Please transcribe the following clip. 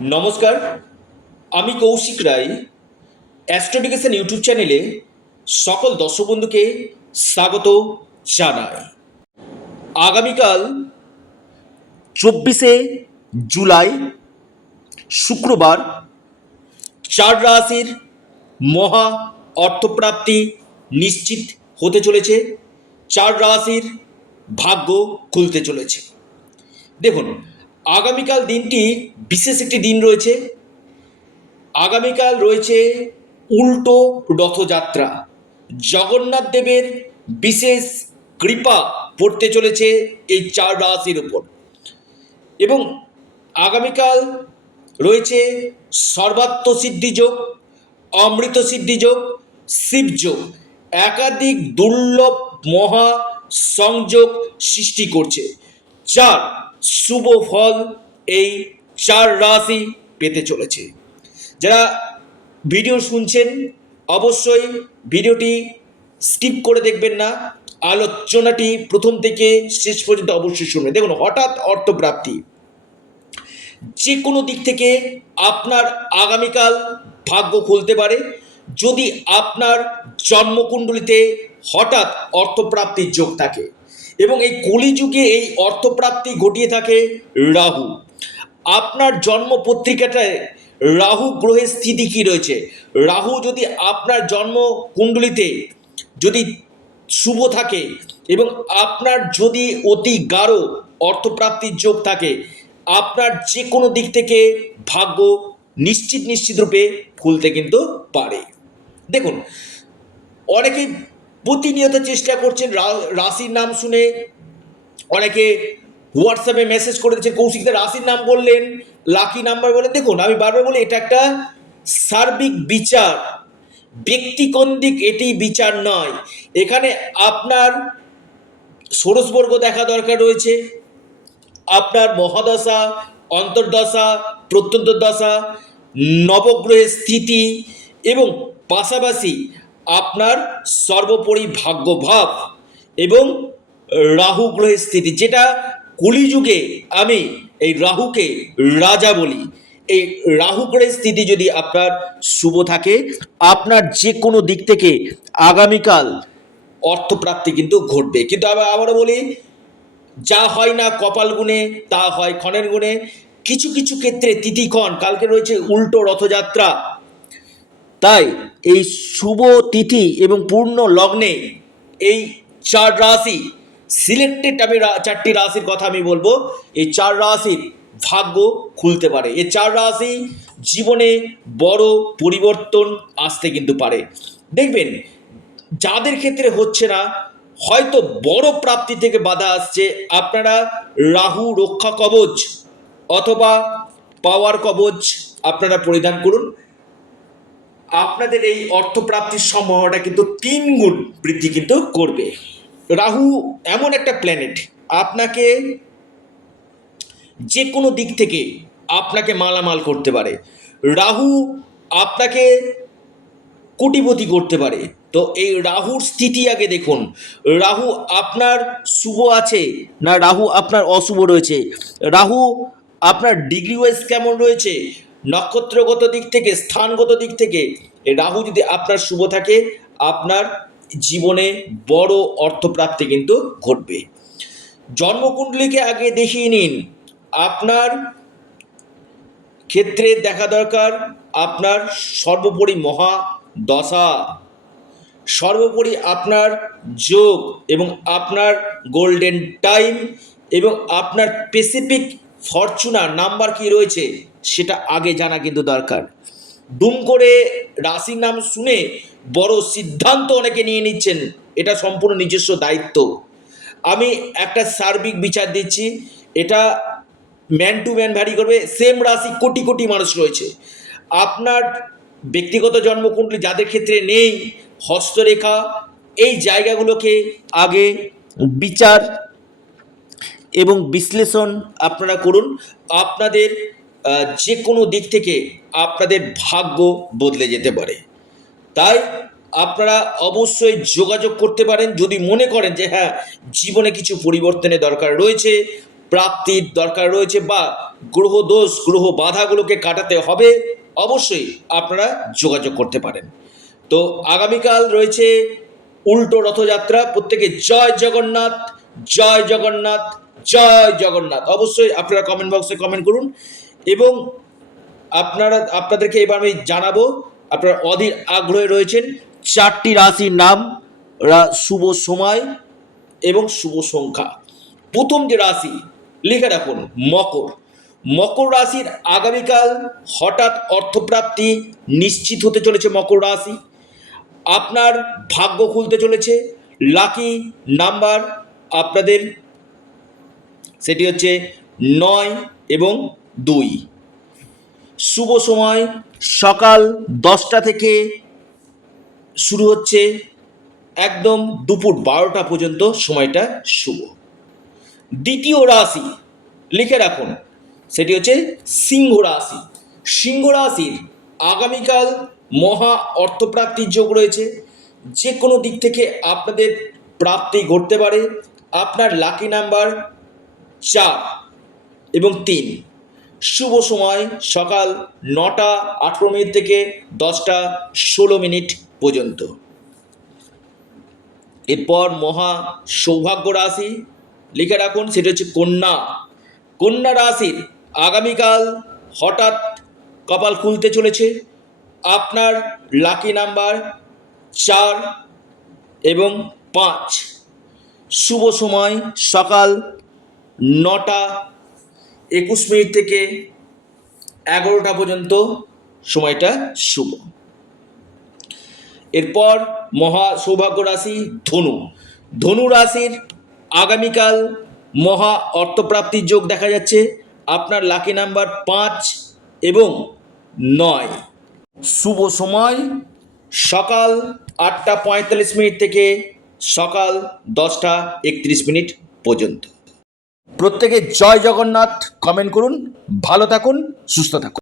নমস্কার, আমি কৌশিক রায়। অ্যাস্ট্রোডিকেশন ইউটিউব চ্যানেলে সকল দর্শক বন্ধুকে স্বাগত জানাই। আগামীকাল 24শে জুলাই শুক্রবার 4 রাশির মহা অর্থপ্রাপ্তি নিশ্চিত হতে চলেছে। 4 রাশির ভাগ্য খুলতে চলেছে। দেখুন, আগামীকাল দিনটি বিশেষ একটি দিন রয়েছে। আগামীকাল রয়েছে উল্টো রথযাত্রা। জগন্নাথ দেবের বিশেষ কৃপা পড়তে চলেছে এই 4 রাশির উপর। এবং আগামীকাল রয়েছে সর্বাত্ম সিদ্ধিযোগ, অমৃত সিদ্ধিযোগ, শিবযোগ। একাধিক দুর্লভ মহা সংযোগ সৃষ্টি করছে, যার শুভ ফল এই 4 রাশি পেতে চলেছে। যারা ভিডিও শুনছেন অবশ্যই ভিডিওটি স্কিপ করে দেখবেন না, আলোচনাটি প্রথম থেকে শেষ পর্যন্ত অবশ্যই শুনবেন। দেখুন, হঠাৎ অর্থপ্রাপ্তি যে কোনো দিক থেকে আপনার আগামীকাল ভাগ্য খুলতে পারে যদি আপনার জন্মকুণ্ডলিতে হঠাৎ অর্থপ্রাপ্তির যোগ থাকে। এবং এই কলিযুগে এই অর্থপ্রাপ্তি ঘটিয়ে থাকে রাহু। আপনার জন্ম পত্রিকাটায় রাহু গ্রহের স্থিতি কি রয়েছে? রাহু যদি আপনার জন্ম কুণ্ডলিতে যদি শুভ থাকে এবং আপনার যদি অতি গাঢ় অর্থপ্রাপ্তির যোগ থাকে, আপনার যে কোনো দিক থেকে ভাগ্য নিশ্চিত রূপে খুলতে কিন্তু পারে। দেখুন, অনেকেই প্রতিনিয়ত চেষ্টা করছেন রাশির নাম শুনে। অনেকে হোয়াটসঅ্যাপে মেসেজ করে দিচ্ছেন, কৌশিকদের রাশির নাম বললেন, লাকি নাম্বার বলে। দেখুন, আমি বারবার বলি, এটা একটা সার্বিক বিচার, ব্যক্তিকন্দিক এটি বিচার নয়। এখানে আপনার ষোড়শবর্গ দেখা দরকার রয়েছে, আপনার মহাদশা, অন্তর্দশা, প্রত্যন্তর্দশা, নবগ্রহের স্থিতি এবং পাশাপাশি আপনার সর্বোপরি ভাগ্যভাব এবং রাহু গ্রহের স্থিতি, যেটা কলিযুগে আমি এই রাহুকে রাজা বলি। এই রাহু গ্রহের স্থিতি যদি আপনার শুভ থাকে, আপনার যে কোনো দিক থেকে আগামীকাল অর্থপ্রাপ্তি কিন্তু ঘটবে। কিন্তু আবারও বলি, যা হয় না কপাল গুণে তা হয় ক্ষণের গুণে। কিছু কিছু ক্ষেত্রে তিথিক্ষণ, কালকে রয়েছে উল্টো রথযাত্রা, তাই এই শুভ তিথি এবং পূর্ণ লগ্নে এই 4 রাশি সিলেক্টেড, আমি 4টি রাশির কথা আমি বলবো, এই 4 রাশির ভাগ্য খুলতে পারে। এই 4 রাশি জীবনে বড় পরিবর্তন আসতে কিন্তু পারে। দেখবেন, যাদের ক্ষেত্রে হচ্ছে না, হয়তো বড় প্রাপ্তি থেকে বাধা আসছে, আপনারা রাহু রক্ষা কবচ অথবা পাওয়ার কবচ আপনারা পরিধান করুন। আপনাদের এই অর্থপ্রাপ্তির সম্ভাবনাটা কিন্তু 3 গুণ বৃদ্ধি কিন্তু করবে। রাহু এমন একটা প্ল্যানেট, আপনাকে যে কোনো দিক থেকে আপনাকে মালামাল করতে পারে। রাহু আপনাকে কোটিপতি করতে পারে। তো এই রাহুর স্থিতি আগে দেখুন, রাহু আপনার শুভ আছে না রাহু আপনার অশুভ রয়েছে, রাহু আপনার ডিগ্রি ওয়াইজ কেমন রয়েছে, নক্ষত্রগত দিক থেকে, স্থানগত দিক থেকে। এই রাহু যদি আপনার শুভ থাকে, আপনার জীবনে বড় অর্থপ্রাপ্তি কিন্তু ঘটবে। জন্মকুণ্ডলীকে আগে দেখিয়ে নিন। আপনার ক্ষেত্রে দেখা দরকার আপনার সর্বোপরি মহা দশা, সর্বোপরি আপনার যোগ এবং আপনার গোল্ডেন টাইম এবং আপনার স্পেসিফিক ফরচুনার নাম্বার কি রয়েছে সেটা আগে জানা কিন্তু দরকার। দুম করে রাশির নাম শুনে বড় সিদ্ধান্ত অনেকে নিয়ে নিচ্ছেন, এটা সম্পূর্ণ নিজস্ব দায়িত্ব। আমি একটা সার্বিক বিচার দিচ্ছি, এটা ম্যান টু ম্যান ভ্যারি করবে। সেম রাশি কোটি কোটি মানুষ রয়েছে। আপনার ব্যক্তিগত জন্মকুণ্ডলী যাদের ক্ষেত্রে নেই, হস্তরেখা, এই জায়গাগুলোকে আগে বিচার এবং বিশ্লেষণ আপনারা করুন। আপনাদের যে কোনো দিক থেকে আপনাদের ভাগ্য বদলে যেতে পারে। তাই আপনারা অবশ্যই যোগাযোগ করতে পারেন যদি মনে করেন যে হ্যাঁ, জীবনে কিছু পরিবর্তনের দরকার রয়েছে, প্রাপ্তির দরকার রয়েছে বা গ্রহ দোষ গ্রহ বাধাগুলোকে কাটাতে হবে, অবশ্যই আপনারা যোগাযোগ করতে পারেন। তো আগামীকাল রয়েছে উল্টো রথযাত্রা। প্রত্যেকে জয় জগন্নাথ, জয় জগন্নাথ, জয় জগন্নাথ। অবশ্যই আপনারা কমেন্ট বক্সে কমেন্ট করুন এবং আপনাদেরকে এবার আমি জানাবো, আপনারা অধীর আগ্রহে রয়েছেন 4টি রাশির নাম, শুভ সময় এবং শুভ সংখ্যা। প্রথম যে রাশি লিখে রাখুন মকর। মকর রাশির আগামীকাল হঠাৎ অর্থপ্রাপ্তি নিশ্চিত হতে চলেছে। মকর রাশি আপনার ভাগ্য খুলতে চলেছে। লাকি নাম্বার আপনাদের সেটি হচ্ছে 9 এবং 2। শুভ সময় সকাল 10টা থেকে শুরু হচ্ছে, একদম দুপুর 12টা পর্যন্ত সময়টা শুভ। দ্বিতীয় রাশি লিখে রাখুন, সেটি হচ্ছে সিংহ রাশি। সিংহ রাশির আগামীকাল মহা অর্থপ্রাপ্তির যোগ রয়েছে। যে কোনো দিক থেকে আপনাদের প্রাপ্তি ঘটতে পারে। আপনার লাকি নাম্বার 4 এবং 3। শুভ সময় সকাল 9টা 18 মিনিট থেকে 10টা 16 মিনিট পর্যন্ত। এরপর মহা সৌভাগ্য রাশি লিখে রাখুন, সেটা হচ্ছে কন্যা। কন্যা রাশির আগামীকাল হঠাৎ কপাল খুলতে চলেছে। আপনার লাকি নাম্বার 4 এবং 5। শুভ সময় সকাল 9টা 21 মিনিট থেকে 11টা পর্যন্ত সময়টা শুভ। এরপর মহা সৌভাগ্য রাশি ধনু। ধনু রাশির আগামীকাল মহা অর্থপ্রাপ্তির যোগ দেখা যাচ্ছে। আপনার লাকি নাম্বার 5 এবং 9। শুভ সময় সকাল 8টা 45 মিনিট থেকে সকাল 10টা 31 মিনিট পর্যন্ত। প্রত্যেকে জয় জগন্নাথ কমেন্ট করুন। ভালো থাকুন, সুস্থ থাকুন।